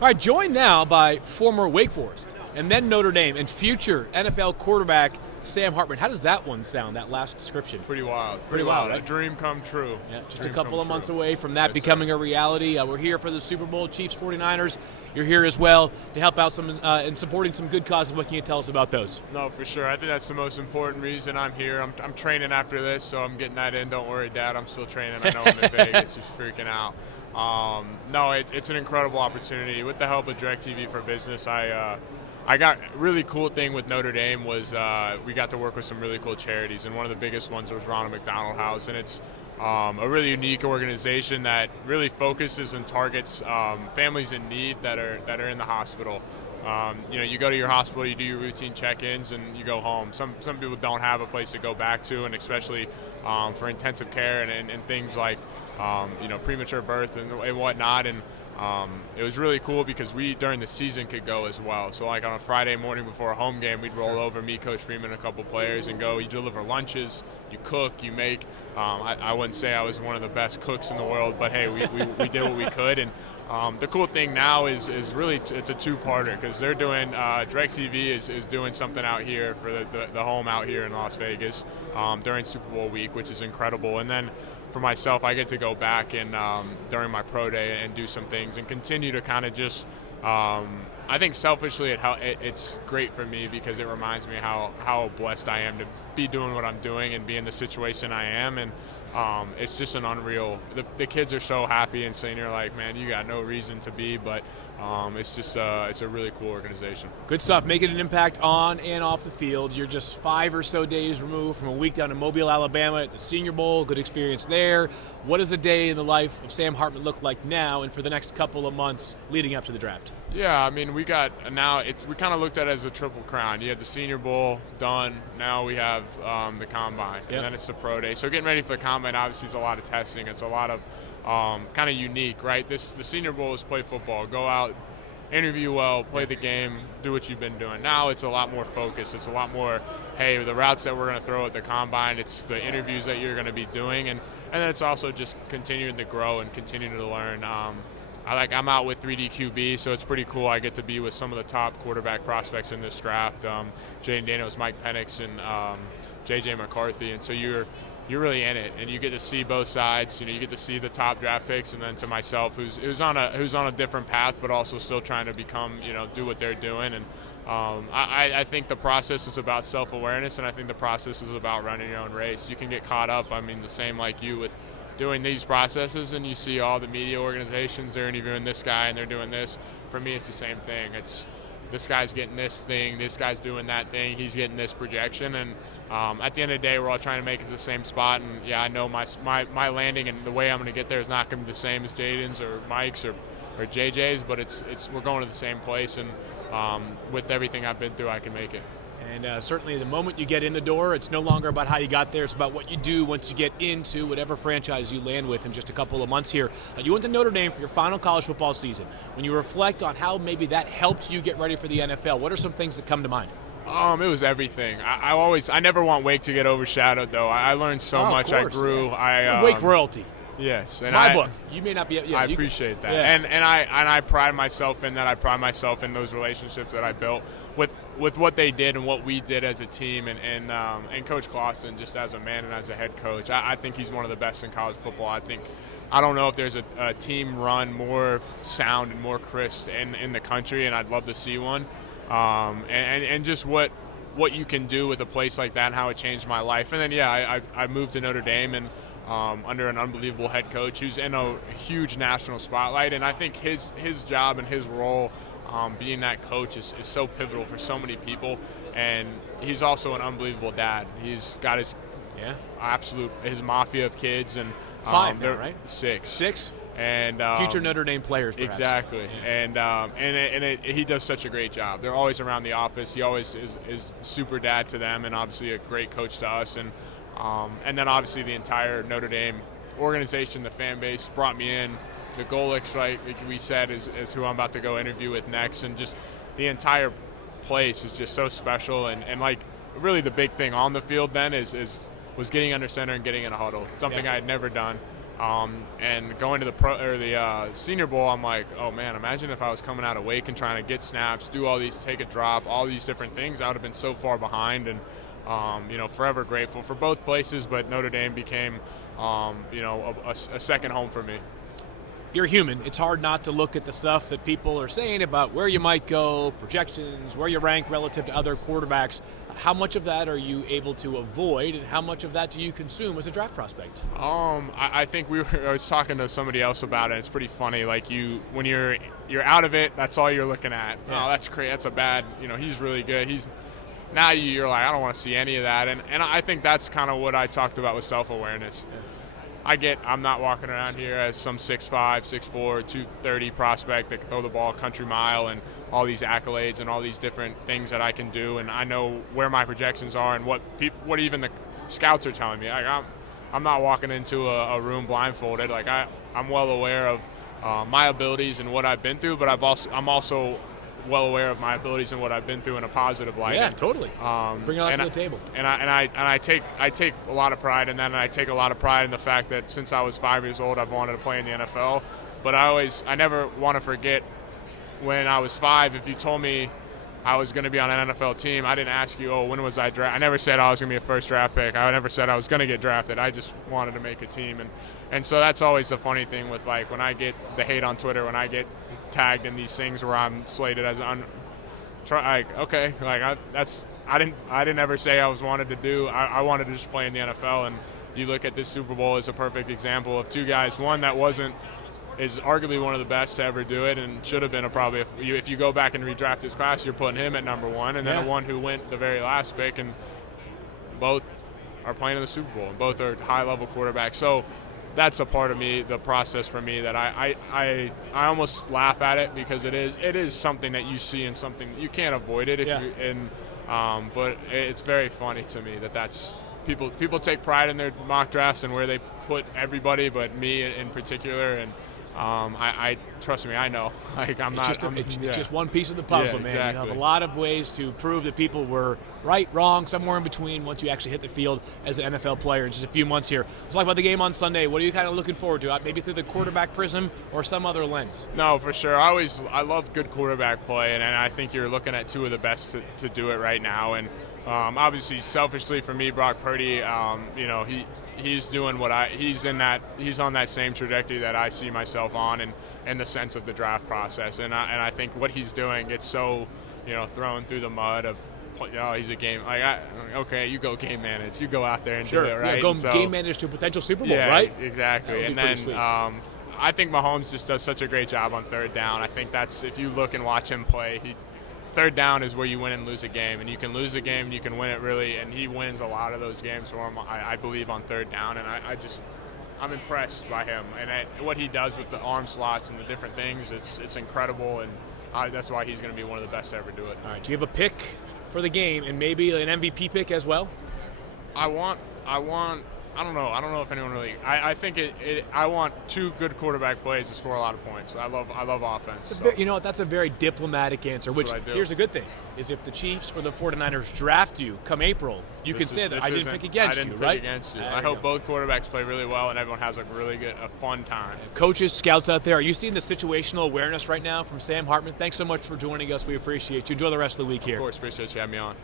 All right, joined now by former Wake Forest and then Notre Dame and future NFL quarterback Sam Hartman. How does that one sound, that last description? Pretty wild. Pretty wild, right? A dream come true. Yeah, just a couple of months away from that becoming a reality. We're here for the Super Bowl, Chiefs 49ers. You're here as well to help out some and supporting some good causes. What can you tell us about those? No, for sure. I think that's the most important reason I'm here. I'm training after this, so I'm getting that in. Don't worry, Dad. I'm still training. I know I'm in Vegas. Just freaking out. No, it's an incredible opportunity. With the help of DirecTV for Business, I got really cool thing with Notre Dame was we got to work with some really cool charities, and one of the biggest ones was Ronald McDonald House, and it's a really unique organization that really focuses and targets families in need that are in the hospital. You go to your hospital, you do your routine check-ins, and you go home. Some people don't have a place to go back to, and especially for intensive care and things like premature birth and whatnot. And it was really cool because we, during the season, could go as well. So like on a Friday morning before a home game, we'd roll over, me, Coach Freeman, and a couple players, and go. You deliver lunches, you cook, you make. I wouldn't say I was one of the best cooks in the world, but hey, we did what we could. And the cool thing now is really it's a two-parter because they're doing DirecTV is doing something out here for the home out here in Las Vegas during Super Bowl week, which is incredible. And then for myself, I get to go back and during my pro day and do some things and continue to kind of just I think selfishly it's great for me because it reminds me how blessed I am to be doing what I'm doing and be in the situation I am. And it's just an unreal. The kids are so happy and saying, you're like, man, you got no reason to be, but it's just it's a really cool organization. Good stuff, making an impact on and off the field. You're just 5 or so days removed from a week down in Mobile, Alabama at the Senior Bowl. Good experience there. What does a day in the life of Sam Hartman look like now and for the next couple of months leading up to the draft? Yeah, I mean, we kind of looked at it as a triple crown. You had the Senior Bowl done. Now we have the Combine, and then it's the Pro Day. So getting ready for the Combine obviously is a lot of testing. It's a lot of kind of unique, right? The Senior Bowl is play football, go out, interview well, play the game, do what you've been doing. Now it's a lot more focused. It's a lot more, hey, the routes that we're going to throw at the Combine, it's the interviews that you're going to be doing, and then it's also just continuing to grow and continuing to learn. I'm out with 3D QB, so it's pretty cool. I get to be with some of the top quarterback prospects in this draft. Jaden Daniels, Mike Penix, and J.J. McCarthy, and so you're really in it, and you get to see both sides. You get to see the top draft picks, and then to myself, who's on a different path, but also still trying to become, do what they're doing. And I think the process is about self-awareness, and I think the process is about running your own race. You can get caught up. I mean, the same like you with doing these processes, and you see all the media organizations, they're interviewing this guy and they're doing this. For me, it's the same thing. It's this guy's getting this thing, this guy's doing that thing, he's getting this projection, and at the end of the day, we're all trying to make it to the same spot. And yeah, I know my landing and the way I'm going to get there is not going to be the same as Jaden's or Mike's or JJ's, but we're going to the same place, and with everything I've been through, I can make it. And certainly the moment you get in the door, it's no longer about how you got there. It's about what you do once you get into whatever franchise you land with in just a couple of months here. You went to Notre Dame for your final college football season. When you reflect on how maybe that helped you get ready for the NFL, what are some things that come to mind? It was everything. I never want Wake to get overshadowed, though. I learned so much. Course, I grew. Yeah. Wake royalty. Yes, and my book. You may not be. Yeah, I appreciate that, yeah. and I pride myself in that. I pride myself in those relationships that I built with what they did and what we did as a team, and Coach Clawson just as a man and as a head coach. I think he's one of the best in college football. I don't know if there's a team run more sound and more crisp in the country, and I'd love to see one. And just what you can do with a place like that and how it changed my life. And then I moved to Notre Dame and. Under an unbelievable head coach who's in a huge national spotlight, and I think his job and his role being that coach is so pivotal for so many people, and he's also an unbelievable dad. He's got his mafia of kids, and 5 now, right? 6 and future Notre Dame players, perhaps. Exactly. Yeah. And he does such a great job. They're always around the office. He always is super dad to them, and obviously a great coach to us. And then obviously the entire Notre Dame organization, the fan base brought me in. The Golics, right, like we said, is who I'm about to go interview with next. And just the entire place is just so special. And like really the big thing on the field then was getting under center and getting in a huddle, something I had never done. And going to the Senior Bowl, I'm like, oh man, imagine if I was coming out of Wake and trying to get snaps, do all these, take a drop, all these different things. I would have been so far behind, and forever grateful for both places. But Notre Dame became, a second home for me. You're human. It's hard not to look at the stuff that people are saying about where you might go, projections, where you rank relative to other quarterbacks. How much of that are you able to avoid, and how much of that do you consume as a draft prospect? I think I was talking to somebody else about it. It's pretty funny. Like when you're out of it, that's all you're looking at. Yeah. Oh, that's great. That's a bad. He's really good. Now you're like, I don't want to see any of that. And I think that's kind of what I talked about with self-awareness. Yeah. I'm not walking around here as some 6'5", 6'4", 230 prospect that can throw the ball a country mile and all these accolades and all these different things that I can do, and I know where my projections are and what even the scouts are telling me. Like I'm not walking into a room blindfolded. Like I'm well aware of my abilities and what I've been through, but I'm also well aware of my abilities and what I've been through in a positive light. Yeah, totally. Bring it out to the table. And I take a lot of pride in that, and I take a lot of pride in the fact that since I was 5 years old, I've wanted to play in the NFL. But I never want to forget when I was 5. If you told me I was going to be on an NFL team, I didn't ask you, when was I drafted? I never said I was going to be a first draft pick. I never said I was going to get drafted. I just wanted to make a team. And so that's always the funny thing with, like, when I get the hate on Twitter, when I get tagged in these things where I'm slated as I didn't ever say I was wanted to do. I wanted to just play in the NFL, and you look at this Super Bowl as a perfect example of two guys. One that is arguably one of the best to ever do it, and should have been probably if you go back and redraft this class, you're putting him at number one, and then one who went the very last pick, and both are playing in the Super Bowl, and both are high-level quarterbacks. So that's a part of me, the process for me, that I almost laugh at it, because it is something that you see and something you can't avoid it but it's very funny to me that's people take pride in their mock drafts and where they put everybody, but me in particular, and I trust me, I know. Like it's just one piece of the puzzle, man. Exactly. You have a lot of ways to prove that people were right, wrong, somewhere in between once you actually hit the field as an NFL player in just a few months here. Let's talk about the game on Sunday. What are you kind of looking forward to? Maybe through the quarterback prism or some other lens? No, for sure. I love good quarterback play, and I think you're looking at two of the best to do it right now. And obviously, selfishly for me, Brock Purdy, he's doing he's on that same trajectory that I see myself on, and in the sense of the draft process. And I think what he's doing, it's so, thrown through the mud of, he's a game. Okay, you go game manage. You go out there and do it, right? Yeah, game manage to a potential Super Bowl, right? Exactly. And then I think Mahomes just does such a great job on third down. I think that's, if you look and watch him play, third down is where you win and lose a game, and you can lose a game and you can win it really, and he wins a lot of those games for him, I believe, on third down. And I'm impressed by him, and what he does with the arm slots and the different things, it's incredible, and that's why he's going to be one of the best to ever do it. All right, do you have a pick for the game, and maybe an MVP pick as well? I don't know if anyone really. I think I want two good quarterback plays to score a lot of points. I love offense. So. You know what? That's a very diplomatic answer. Which, here's a good thing: is if the Chiefs or the 49ers draft you come April, you can say that I didn't pick against you, right? I didn't pick against you. I hope both quarterbacks play really well and everyone has a fun time. Coaches, scouts out there, are you seeing the situational awareness right now from Sam Hartman? Thanks so much for joining us. We appreciate you. Enjoy the rest of the week here. Of course, appreciate you having me on.